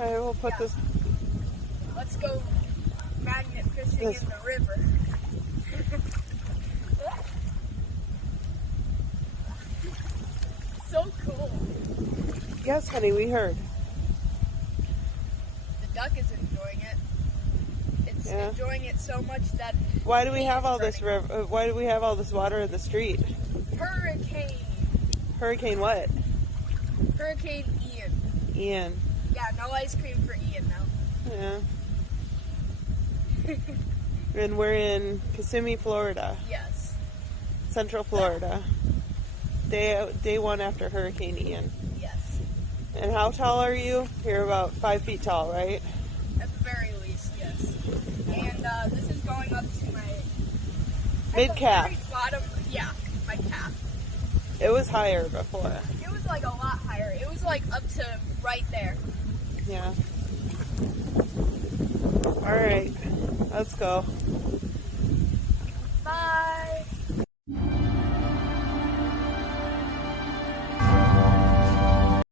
Okay, we'll put this. Let's go magnet fishing in the river. So cool. Yes, honey, we heard. The duck is enjoying it. It's enjoying it so much that. Why do we have all this river? Why do we have all this water in the street? Hurricane. Hurricane what? Hurricane Ian. Ian. Yeah, no ice cream for Ian now. Yeah. And we're in Kissimmee, Florida. Yes. Central Florida. Day one after Hurricane Ian. Yes. And how tall are you? You're about 5 feet tall, right? At the very least, yes. And this is going up to my mid-calf. Very bottom, yeah, my calf. It was higher before. It was like a lot higher. It was like up to right there. Yeah. All right, let's go.